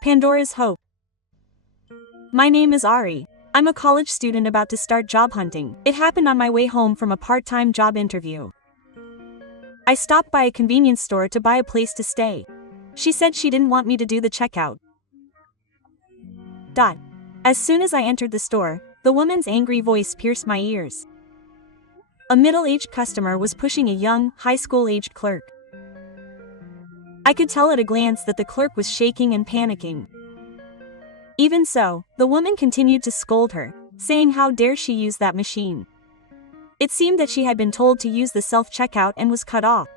Pandora's Hope. My name is Ari. I'm a college student about to start job hunting. It happened on my way home from a part-time job interview. I stopped by a convenience store to buy a place to stay. She said she didn't want me to do the checkout. As soon as I entered the store, the woman's angry voice pierced my ears. A middle-aged customer was pushing a young, high school-aged clerk. I could tell at a glance that the clerk was shaking and panicking. Even so, the woman continued to scold her, saying how dare she use that machine. It seemed that she had been told to use the self-checkout and was cut off.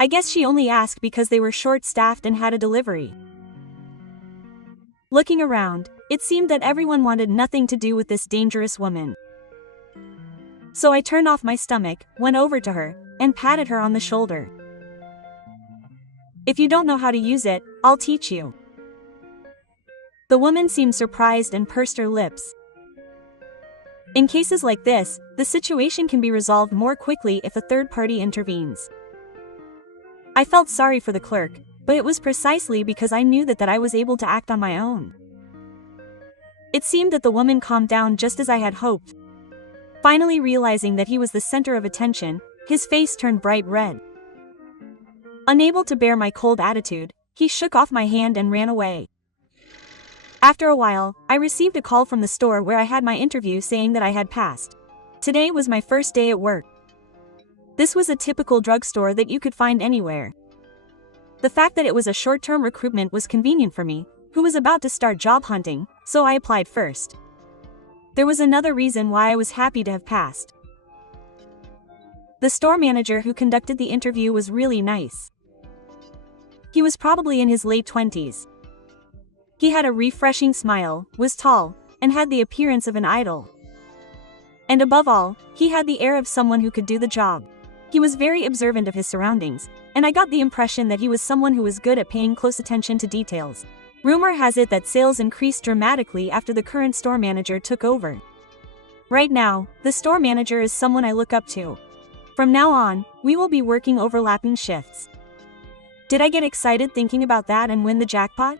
I guess she only asked because they were short-staffed and had a delivery. Looking around, it seemed that everyone wanted nothing to do with this dangerous woman. So I turned off my stomach, went over to her, and patted her on the shoulder. If you don't know how to use it, I'll teach you. The woman seemed surprised and pursed her lips. In cases like this, the situation can be resolved more quickly if a third party intervenes. I felt sorry for the clerk, but it was precisely because I knew that I was able to act on my own. It seemed that the woman calmed down just as I had hoped. Finally realizing that he was the center of attention, his face turned bright red. Unable to bear my cold attitude, he shook off my hand and ran away. After a while, I received a call from the store where I had my interview saying that I had passed. Today was my first day at work. This was a typical drugstore that you could find anywhere. The fact that it was a short-term recruitment was convenient for me, who was about to start job hunting, so I applied first. There was another reason why I was happy to have passed. The store manager who conducted the interview was really nice. He was probably in his late 20s. He had a refreshing smile, was tall, and had the appearance of an idol. And above all, he had the air of someone who could do the job. He was very observant of his surroundings, and I got the impression that he was someone who was good at paying close attention to details. Rumor has it that sales increased dramatically after the current store manager took over. Right now, the store manager is someone I look up to. From now on, we will be working overlapping shifts. Did I get excited thinking about that and win the jackpot?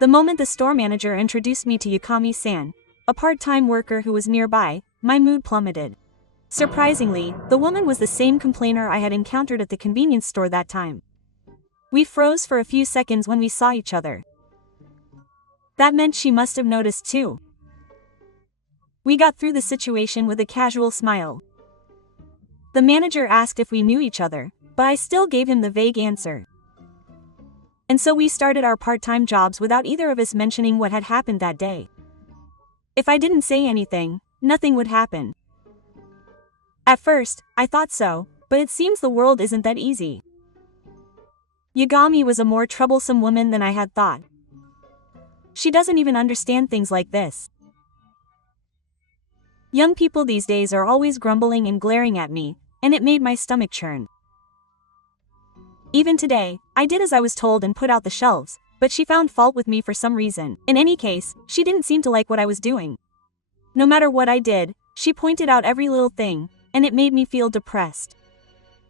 The moment the store manager introduced me to Yukami-san, a part-time worker who was nearby, my mood plummeted. Surprisingly, the woman was the same complainer I had encountered at the convenience store that time. We froze for a few seconds when we saw each other. That meant she must have noticed too. We got through the situation with a casual smile. The manager asked if we knew each other, but I still gave him the vague answer. And so we started our part-time jobs without either of us mentioning what had happened that day. If I didn't say anything, nothing would happen. At first, I thought so, but it seems the world isn't that easy. Yagami was a more troublesome woman than I had thought. She doesn't even understand things like this. Young people these days are always grumbling and glaring at me, and it made my stomach churn. Even today, I did as I was told and put out the shelves, but she found fault with me for some reason. In any case, she didn't seem to like what I was doing. No matter what I did, she pointed out every little thing, and it made me feel depressed.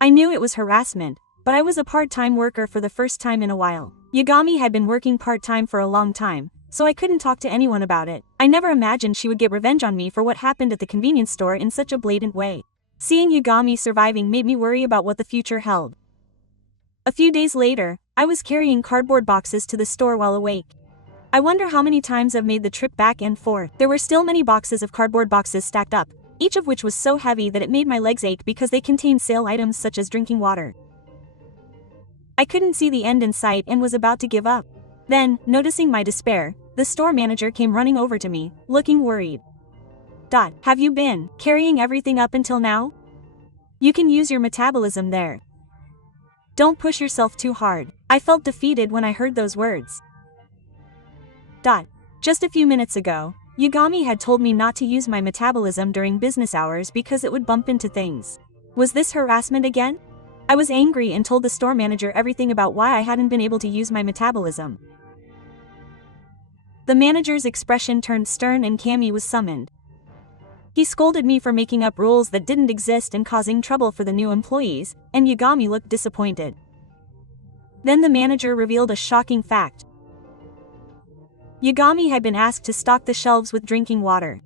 I knew it was harassment, but I was a part-time worker for the first time in a while. Yagami had been working part-time for a long time, so I couldn't talk to anyone about it. I never imagined she would get revenge on me for what happened at the convenience store in such a blatant way. Seeing Yagami surviving made me worry about what the future held. A few days later, I was carrying cardboard boxes to the store while awake. I wonder how many times I've made the trip back and forth. There were still many boxes of cardboard boxes stacked up, each of which was so heavy that it made my legs ache because they contained sale items such as drinking water. I couldn't see the end in sight and was about to give up. Then, noticing my despair, the store manager came running over to me, looking worried. Have you been carrying everything up until now? You can use your metabolism there. Don't push yourself too hard. I felt defeated when I heard those words. Just a few minutes ago, Yagami had told me not to use my metabolism during business hours because it would bump into things. Was this harassment again? I was angry and told the store manager everything about why I hadn't been able to use my metabolism. The manager's expression turned stern and Kami was summoned. He scolded me for making up rules that didn't exist and causing trouble for the new employees, and Yagami looked disappointed. Then the manager revealed a shocking fact. Yagami had been asked to stock the shelves with drinking water.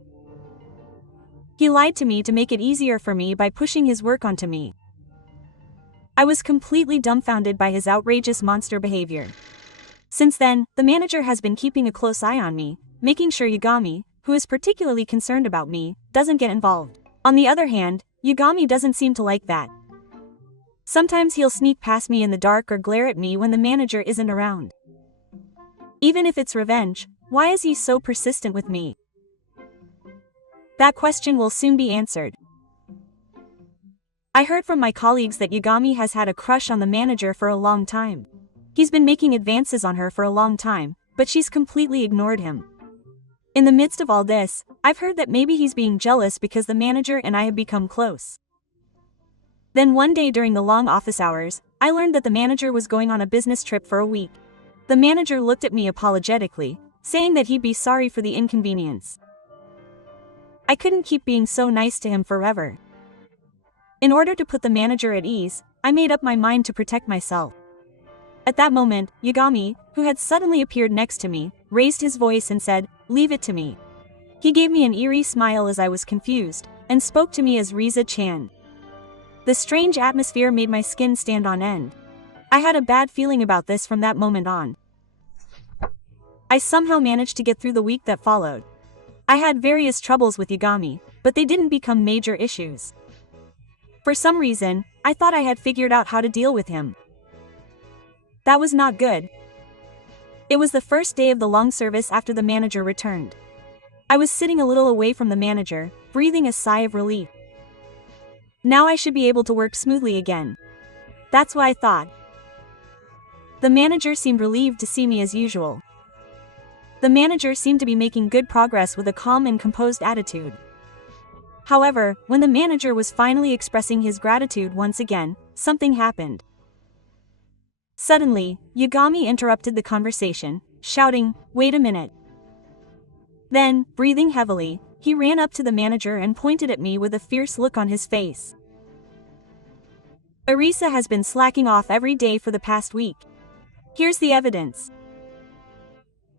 He lied to me to make it easier for me by pushing his work onto me. I was completely dumbfounded by his outrageous monster behavior. Since then, the manager has been keeping a close eye on me, making sure Yagami, who is particularly concerned about me, doesn't get involved. On the other hand, Yagami doesn't seem to like that. Sometimes he'll sneak past me in the dark or glare at me when the manager isn't around. Even if it's revenge, why is he so persistent with me? That question will soon be answered. I heard from my colleagues that Yagami has had a crush on the manager for a long time. He's been making advances on her for a long time, but she's completely ignored him. In the midst of all this, I've heard that maybe he's being jealous because the manager and I have become close. Then one day during the long office hours, I learned that the manager was going on a business trip for a week. The manager looked at me apologetically, saying that he'd be sorry for the inconvenience. I couldn't keep being so nice to him forever. In order to put the manager at ease, I made up my mind to protect myself. At that moment, Yagami, who had suddenly appeared next to me, raised his voice and said, "Leave it to me." He gave me an eerie smile as I was confused, and spoke to me as Riza-chan. The strange atmosphere made my skin stand on end. I had a bad feeling about this from that moment on. I somehow managed to get through the week that followed. I had various troubles with Yagami, but they didn't become major issues. For some reason, I thought I had figured out how to deal with him. That was not good. It was the first day of the long service after the manager returned. I was sitting a little away from the manager, breathing a sigh of relief. Now I should be able to work smoothly again. That's what I thought. The manager seemed relieved to see me as usual. The manager seemed to be making good progress with a calm and composed attitude. However, when the manager was finally expressing his gratitude once again, something happened. Suddenly, Yagami interrupted the conversation, shouting, "Wait a minute." Then, breathing heavily, he ran up to the manager and pointed at me with a fierce look on his face. "Arisa has been slacking off every day for the past week. Here's the evidence."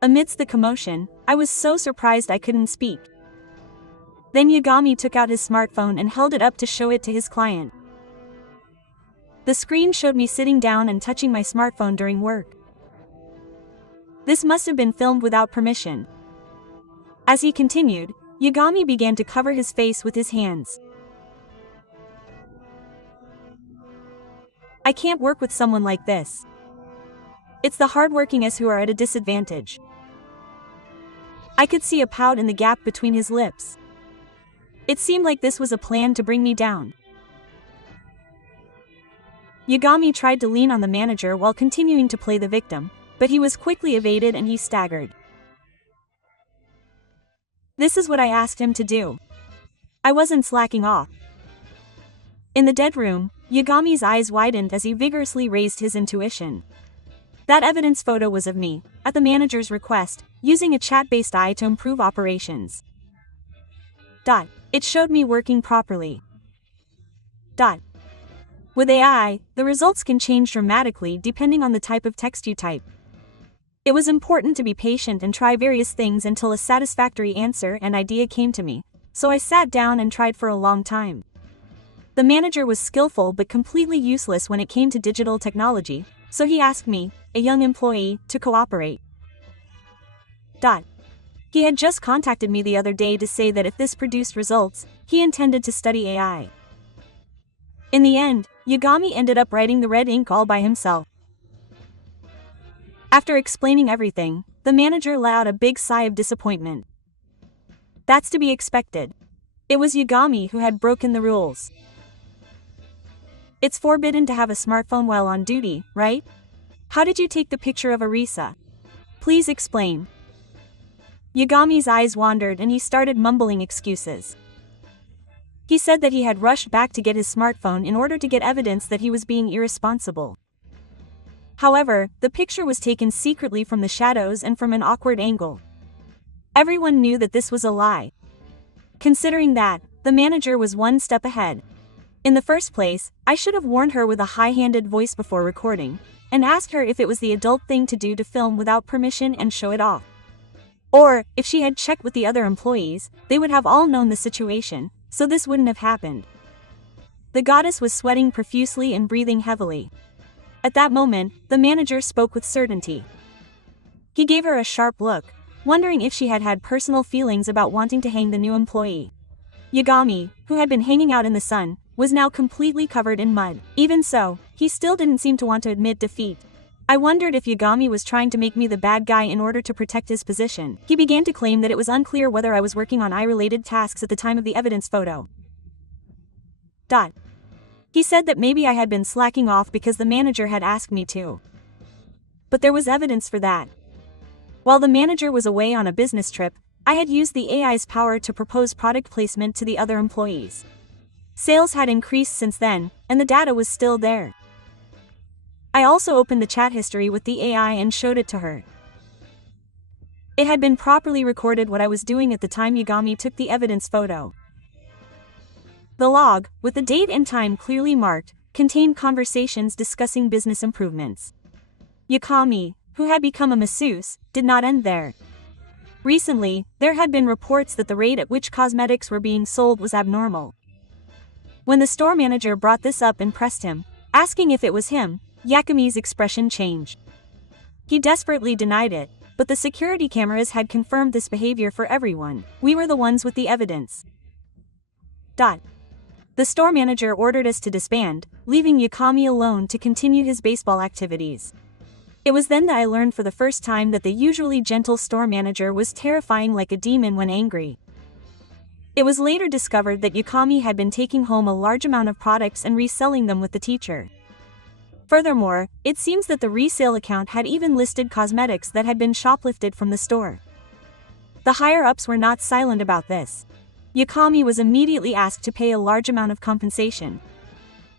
Amidst the commotion, I was so surprised I couldn't speak. Then Yagami took out his smartphone and held it up to show it to his client. The screen showed me sitting down and touching my smartphone during work. This must have been filmed without permission. As he continued, Yagami began to cover his face with his hands. I can't work with someone like this. It's the hardworkingest who are at a disadvantage. I could see a pout in the gap between his lips. It seemed like this was a plan to bring me down. Yagami tried to lean on the manager while continuing to play the victim, but he was quickly evaded and he staggered. This is what I asked him to do. I wasn't slacking off. In the dead room, Yagami's eyes widened as he vigorously raised his intuition. That evidence photo was of me, at the manager's request, using a chat-based AI to improve operations. It showed me working properly. With AI, the results can change dramatically depending on the type of text you type. It was important to be patient and try various things until a satisfactory answer and idea came to me, so I sat down and tried for a long time. The manager was skillful but completely useless when it came to digital technology, so he asked me, a young employee, to cooperate. He had just contacted me the other day to say that if this produced results, he intended to study AI. In the end, Yagami ended up writing the red ink all by himself. After explaining everything, the manager let out a big sigh of disappointment. That's to be expected. It was Yagami who had broken the rules. It's forbidden to have a smartphone while on duty, right? How did you take the picture of Arisa? Please explain. Yagami's eyes wandered and he started mumbling excuses. He said that he had rushed back to get his smartphone in order to get evidence that he was being irresponsible. However, the picture was taken secretly from the shadows and from an awkward angle. Everyone knew that this was a lie. Considering that, the manager was one step ahead. In the first place, I should have warned her with a high-handed voice before recording, and asked her if it was the adult thing to do to film without permission and show it off. Or, if she had checked with the other employees, they would have all known the situation, so this wouldn't have happened. The goddess was sweating profusely and breathing heavily. At that moment, the manager spoke with certainty. He gave her a sharp look, wondering if she had had personal feelings about wanting to hang the new employee. Yagami, who had been hanging out in the sun, was now completely covered in mud. Even so, he still didn't seem to want to admit defeat. I wondered if Yagami was trying to make me the bad guy in order to protect his position. He began to claim that it was unclear whether I was working on eye-related tasks at the time of the evidence photo. He said that maybe I had been slacking off because the manager had asked me to. But there was evidence for that. While the manager was away on a business trip, I had used the AI's power to propose product placement to the other employees. Sales had increased since then, and the data was still there. I also opened the chat history with the AI and showed it to her. It had been properly recorded what I was doing at the time Yagami took the evidence photo. The log, with the date and time clearly marked, contained conversations discussing business improvements. Yagami, who had become a masseuse, did not end there. Recently, there had been reports that the rate at which cosmetics were being sold was abnormal. When the store manager brought this up and pressed him, asking if it was him, Yagami's expression changed. He desperately denied it, but the security cameras had confirmed this behavior for everyone. We were the ones with the evidence. The store manager ordered us to disband, leaving Yagami alone to continue his baseball activities. It was then that I learned for the first time that the usually gentle store manager was terrifying like a demon when angry. It was later discovered that Yagami had been taking home a large amount of products and reselling them with the teacher. Furthermore, it seems that the resale account had even listed cosmetics that had been shoplifted from the store. The higher-ups were not silent about this. Yagami was immediately asked to pay a large amount of compensation.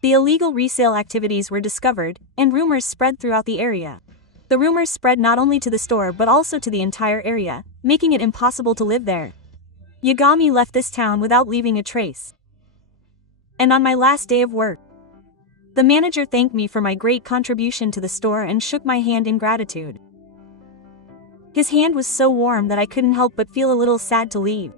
The illegal resale activities were discovered, and rumors spread throughout the area. The rumors spread not only to the store but also to the entire area, making it impossible to live there. Yagami left this town without leaving a trace. And on my last day of work, the manager thanked me for my great contribution to the store and shook my hand in gratitude. His hand was so warm that I couldn't help but feel a little sad to leave.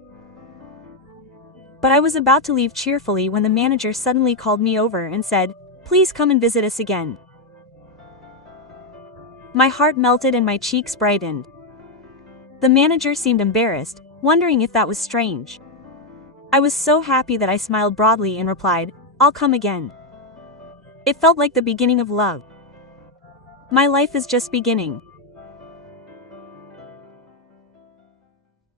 But I was about to leave cheerfully when the manager suddenly called me over and said, "Please come and visit us again." My heart melted and my cheeks brightened. The manager seemed embarrassed, wondering if that was strange. I was so happy that I smiled broadly and replied, "I'll come again." It felt like the beginning of love. My life is just beginning.